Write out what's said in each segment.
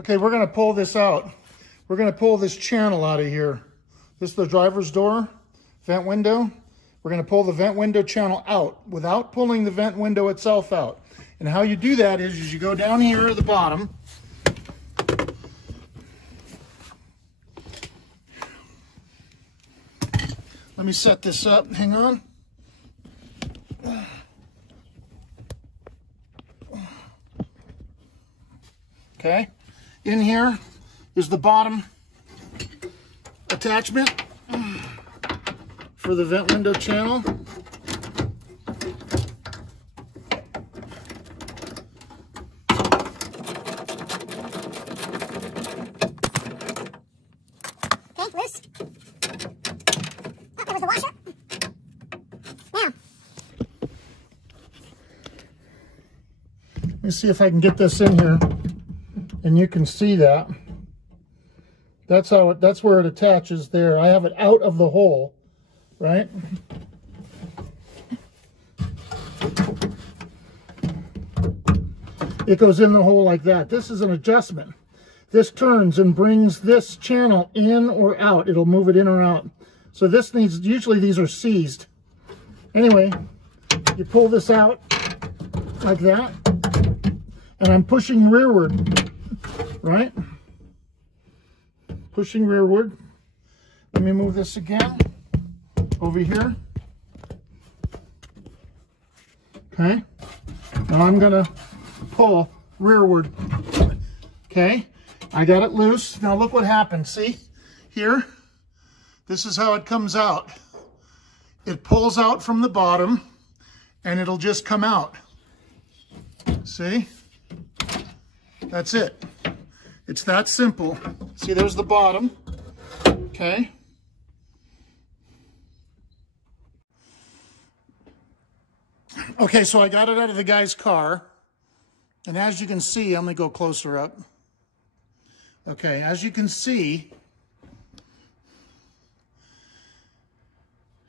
Okay, we're going to pull this out. We're going to pull this channel out of here. This is the driver's door, vent window. We're going to pull the vent window channel out without pulling the vent window itself out. And how you do that is you go down here at the bottom. Let me set this up. Hang on. Okay. In here is the bottom attachment for the vent window channel. Okay, loose. Oh, there was the washer. Now. Let me see if I can get this in here. And you can see that. That's where it attaches there. I have it out of the hole, right? It goes in the hole like that. This is an adjustment. This turns and brings this channel in or out. It'll move it in or out. So this needs, usually these are seized. Anyway, you pull this out like that, and I'm pushing rearward. Right? Pushing rearward. Let me move this again over here. Okay. Now I'm going to pull rearward. Okay. I got it loose. Now look what happens. See? Here. This is how it comes out. It pulls out from the bottom and it'll just come out. See? That's it. It's that simple. See, there's the bottom. Okay. Okay, so I got it out of the guy's car. And as you can see, I'm going to go closer up. Okay, as you can see,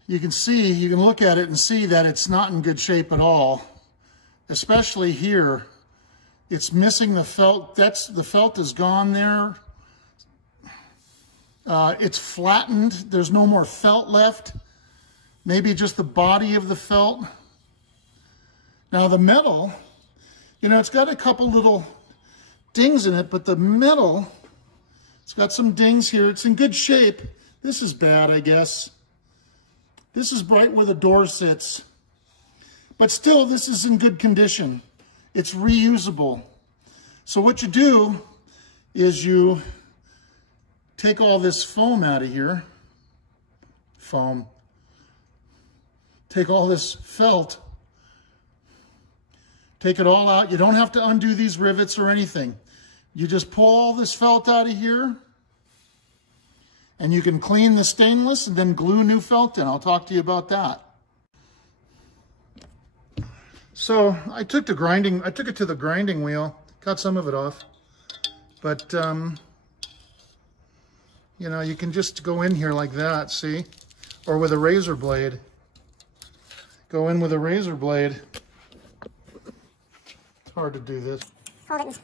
you can look at it and see that it's not in good shape at all. Especially here. It's missing the felt. The felt is gone there. It's flattened. There's no more felt left. Maybe just the body of the felt. Now the metal, you know, it's got a couple little dings in it, but the metal, it's got some dings here. It's in good shape. This is bad, I guess. This is right where the door sits. But still, this is in good condition. It's reusable. So what you do is you take all this foam out of here. Foam. Take all this felt. Take it all out. You don't have to undo these rivets or anything. You just pull all this felt out of here. And you can clean the stainless and then glue new felt in. I'll talk to you about that. So I took it to the grinding wheel, cut some of it off, but you know, you can just go in here like that, see, or with a razor blade. Go in with a razor blade. It's hard to do this. Hold it.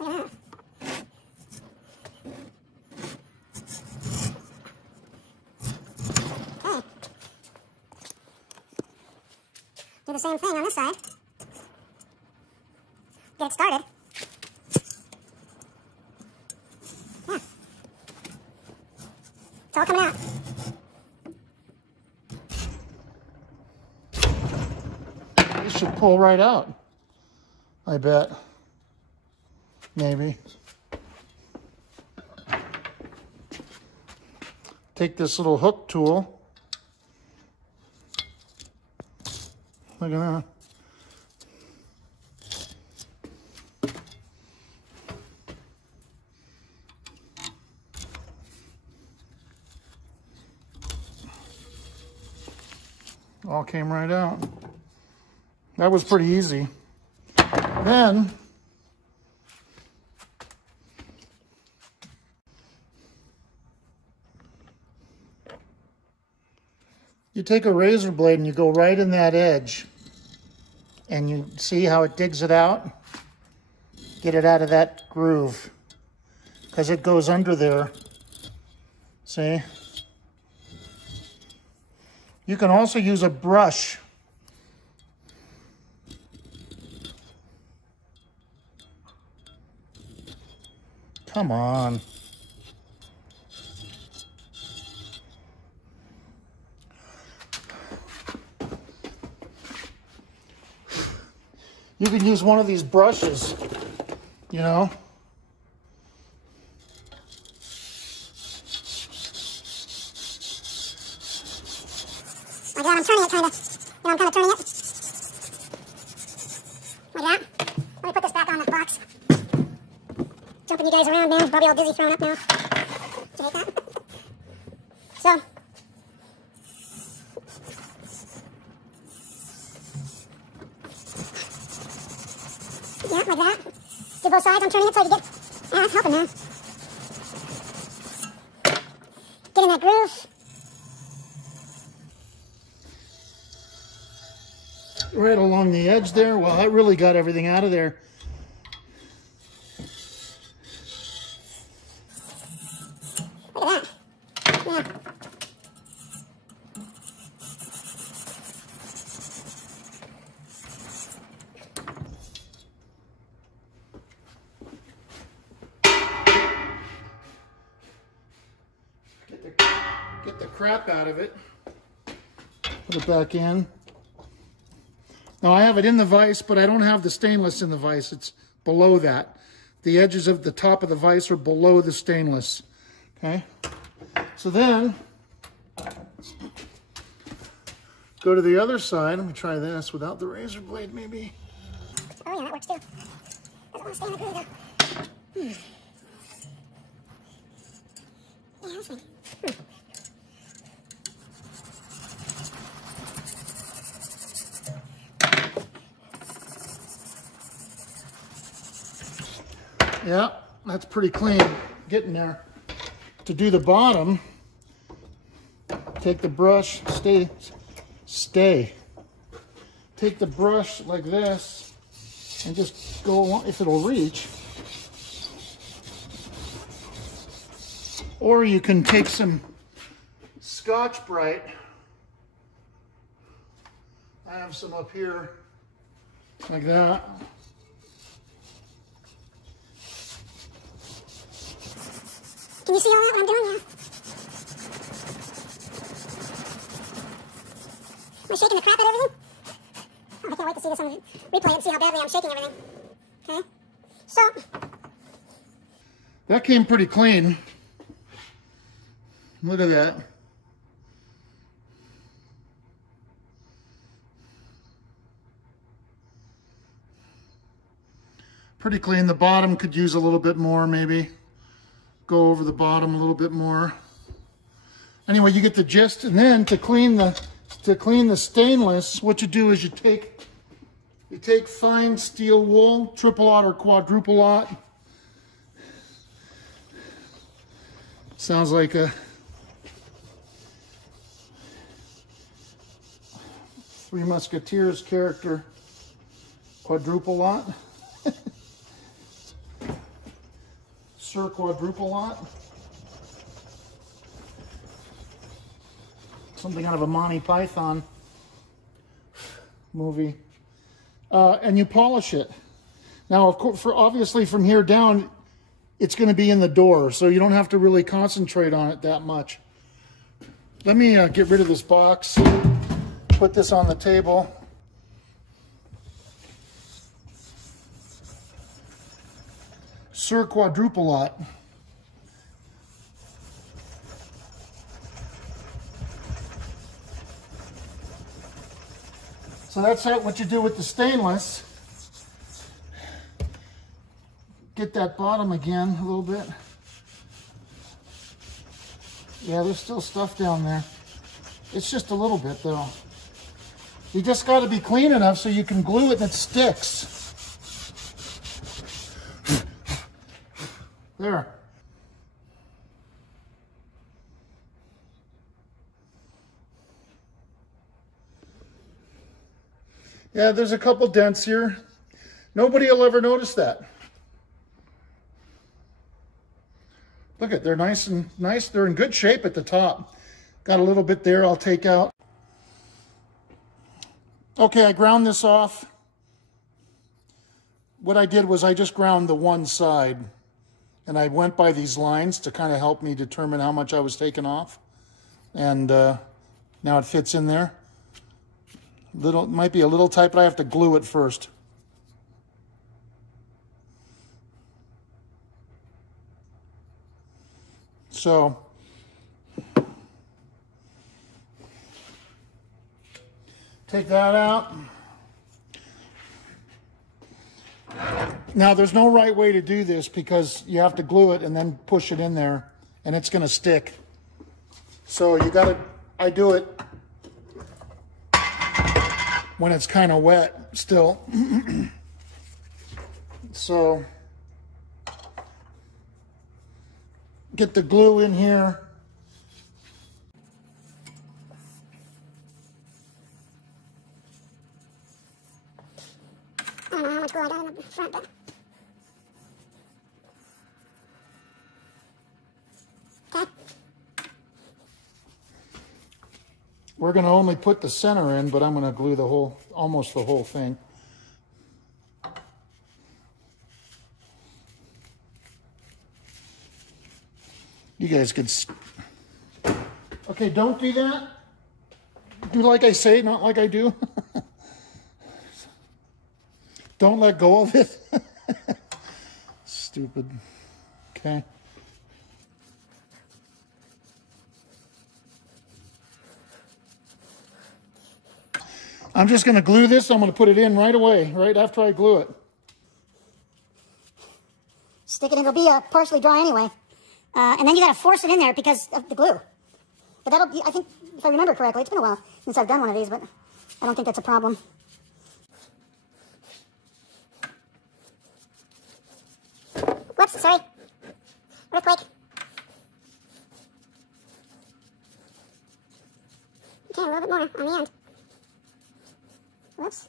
Yeah. Do the same thing on this side. Get it started. Yeah. It's all coming out. This should pull right out, I bet. Maybe. Take this little hook tool. Look at that. All came right out. That was pretty easy. Then you take a razor blade and you go right in that edge, and you see how it digs it out? get it out of that groove because it goes under there. See? You can also use a brush. Come on. You can use one of these brushes, you know. My God, I'm turning it kind of. You know, I'm kind of turning it. Like that. Let me put this back on the box. Jumping you guys around, man. Probably all dizzy throwing up now. Did you hate that? So. Yeah, like that. Do both sides. I'm turning it so you get. Yeah, that's helping, man. Get in that groove. Right along the edge there. Well, that really got everything out of there. Look at that. Yeah. Get the crap out of it. Put it back in. Now I have it in the vise, but I don't have the stainless in the vise. It's below that. The edges of the top of the vise are below the stainless. Okay. So then, go to the other side. Let me try this without the razor blade, maybe. Oh yeah, that works too. Doesn't want to stay in the groove though. Yeah, that's fine. Yeah, that's pretty clean. Getting there. To do the bottom, take the brush, stay. Take the brush like this and just go along, if it'll reach. Or you can take some Scotch-Brite. I have some up here, like that. Can you see all that, what I'm doing? Yeah. Am I shaking the crap out of everything? Oh, I can't wait to see this on the replay and see how badly I'm shaking everything. Okay? So. That came pretty clean. Look at that. Pretty clean. The bottom could use a little bit more, maybe. Go over the bottom a little bit more. Anyway, you get the gist. And then to clean the stainless, what you do is you take fine steel wool, triple aught or quadruple aught. Sounds like a Three Musketeers character. Quadruple aught. Sir Quadruple aught. Something out of a Monty Python movie. And you polish it. Now, of course, obviously from here down, it's going to be in the door, so you don't have to really concentrate on it that much. Let me get rid of this box, put this on the table. Sir Quadruple aught. So that's what you do with the stainless. Get that bottom again a little bit. Yeah, there's still stuff down there. It's just a little bit though. You just got to be clean enough so you can glue it and it sticks. There. Yeah, there's a couple dents here. Nobody will ever notice that. Look at, they're nice and nice. They're in good shape at the top. Got a little bit there I'll take out. Okay, I ground this off. What I did was I just ground the one side, and I went by these lines to kind of help me determine how much I was taking off. And now it fits in there. It might be a little tight, but I have to glue it first. So take that out. Now there's no right way to do this because you have to glue it and then push it in there and it's going to stick. So you got to, I do it when it's kind of wet still. So get the glue in here. I don't know how much glue I got in the front, but... Okay. We're going to only put the center in, but I'm going to glue the whole, almost the whole thing. You guys could... Okay, don't do that. Do like I say, not like I do. Don't let go of it. Stupid. Okay. I'm just going to glue this. I'm going to put it in right away, right after I glue it. Stick it in. It'll be partially dry anyway. And then you got to force it in there because of the glue. But that'll be, I think, if I remember correctly, it's been a while since I've done one of these, but I don't think that's a problem. Whoops, sorry. Earthquake. Okay, a little bit more on the end. Whoops.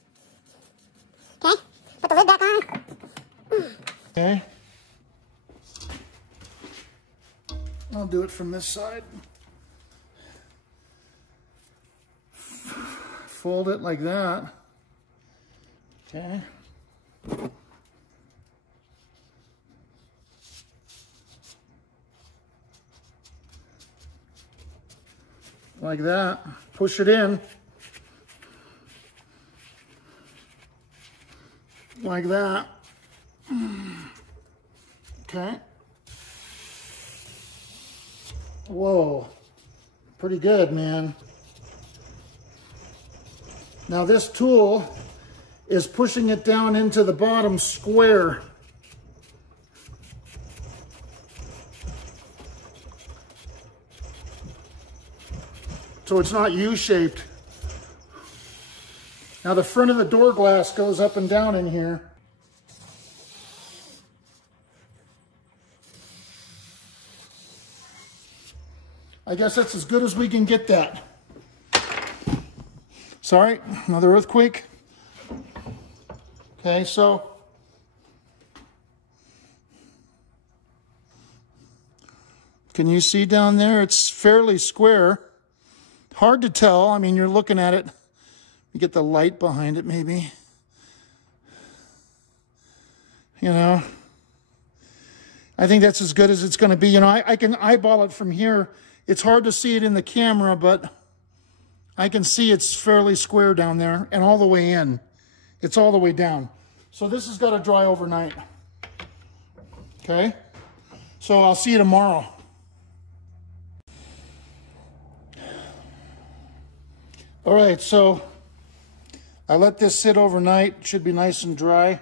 Okay, put the lid back on. Okay. I'll do it from this side. Fold it like that. Okay. Like that. Push it in. Like that. Okay. Whoa. Pretty good, man. Now this tool is pushing it down into the bottom square. So it's not U-shaped. Now the front of the door glass goes up and down in here. I guess that's as good as we can get that. Sorry, another earthquake. Okay, so can you see down there? It's fairly square. Hard to tell. I mean, you're looking at it. You get the light behind it, maybe. You know, I think that's as good as it's going to be. You know, I can eyeball it from here. It's hard to see it in the camera, but I can see it's fairly square down there and all the way in. It's all the way down. So this has got to dry overnight. Okay? So I'll see you tomorrow. All right, so I let this sit overnight. It should be nice and dry.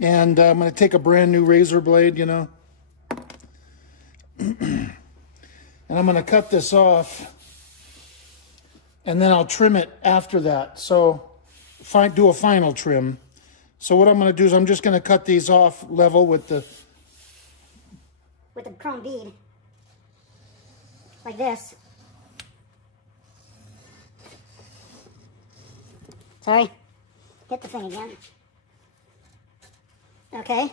And I'm going to take a brand new razor blade, you know. And I'm going to cut this off. And then I'll trim it after that. So do a final trim. So what I'm going to do is I'm just going to cut these off level with the chrome bead. Like this. Sorry. Hit the thing again. Okay.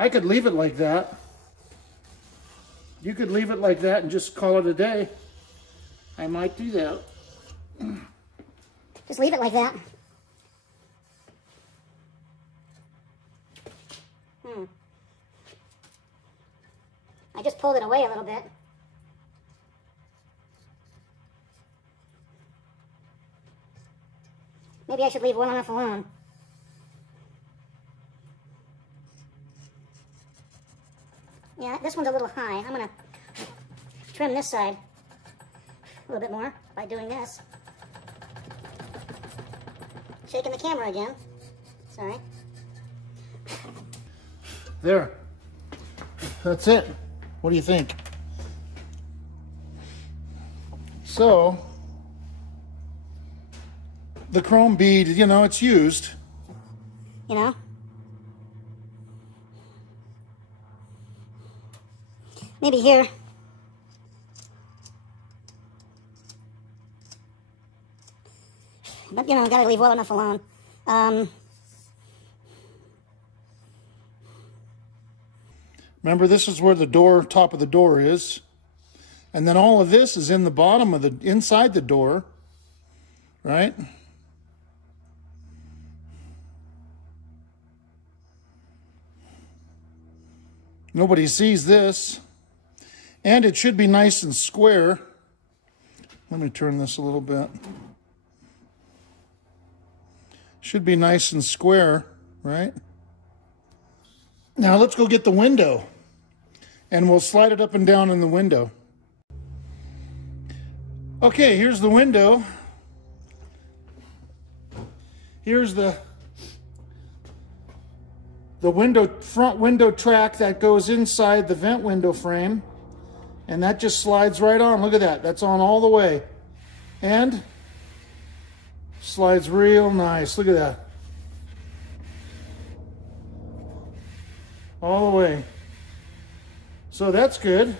I could leave it like that. You could leave it like that and just call it a day. I might do that. Just leave it like that. I just pulled it away a little bit. Maybe I should leave well enough alone. Yeah, this one's a little high. I'm going to trim this side a little bit more by doing this. Shaking the camera again. Sorry. There. That's it. What do you think? So, the chrome bead, you know, it's used. You know? Maybe here. But, you know, gotta leave well enough alone. Remember, this is where the door, top of the door is. And then all of this is in the bottom of the, inside the door, right? Nobody sees this. And it should be nice and square. Let me turn this a little bit. Should be nice and square, right? Now let's go get the window. And we'll slide it up and down in the window. Okay, here's the window. Here's the window, front window track that goes inside the vent window frame. And that just slides right on. Look at that. That's on all the way. And slides real nice. Look at that. All the way. So that's good.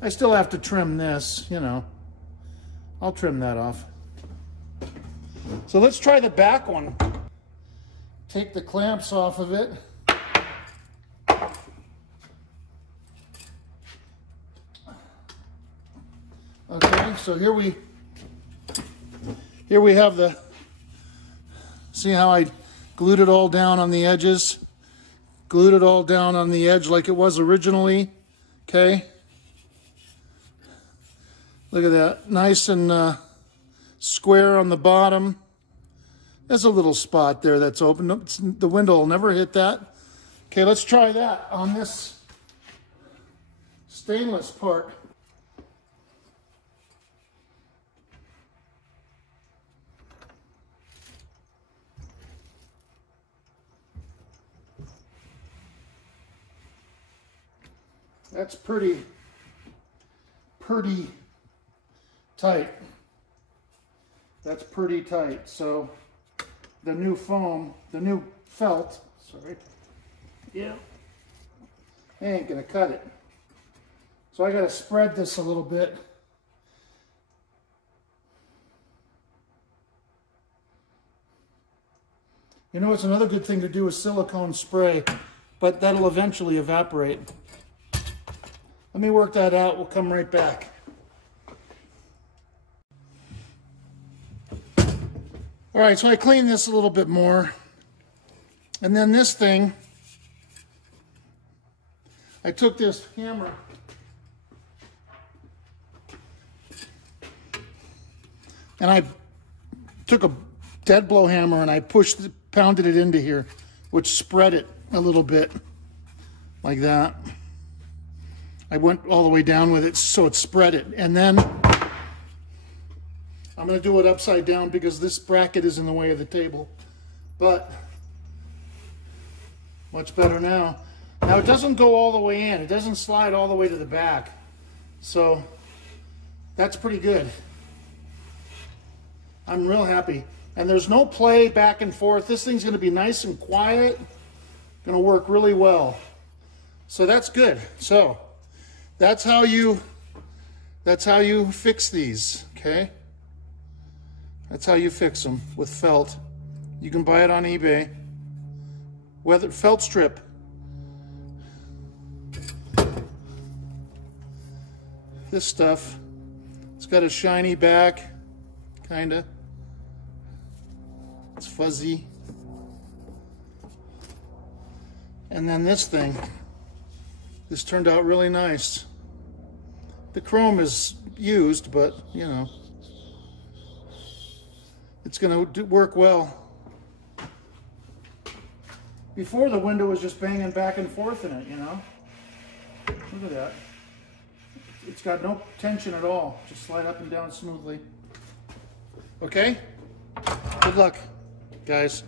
I still have to trim this, you know. I'll trim that off. So let's try the back one. Take the clamps off of it. Okay, so here we have the, see how I glued it all down on the edges? Glued it all down on the edge like it was originally, okay? Look at that, nice and square on the bottom. There's a little spot there that's open. The window will never hit that. Okay, let's try that on this stainless part. That's pretty tight. That's pretty tight. So the new foam, the new felt, sorry, yeah, ain't gonna cut it. So I gotta spread this a little bit. You know, it's another good thing to do with silicone spray, but that'll eventually evaporate. Let me work that out. We'll come right back. All right, so I cleaned this a little bit more. And then this thing, I took this hammer and I took a dead blow hammer and I pounded it into here, which spread it a little bit like that. I went all the way down with it so it spread it. And then I'm going to do it upside down because this bracket is in the way of the table. But much better now. Now it doesn't go all the way in. It doesn't slide all the way to the back. So that's pretty good. I'm real happy. And there's no play back and forth. This thing's going to be nice and quiet. Going to work really well. So that's good. So that's how you fix these, okay? That's how you fix them with felt. You can buy it on eBay. Felt strip. this stuff. It's got a shiny back, kinda. It's fuzzy. And then this thing, this turned out really nice. The chrome is used, but you know, it's gonna work well. Before, the window was just banging back and forth in it, you know. Look at that. It's got no tension at all. Just slide up and down smoothly. Okay? Good luck, guys.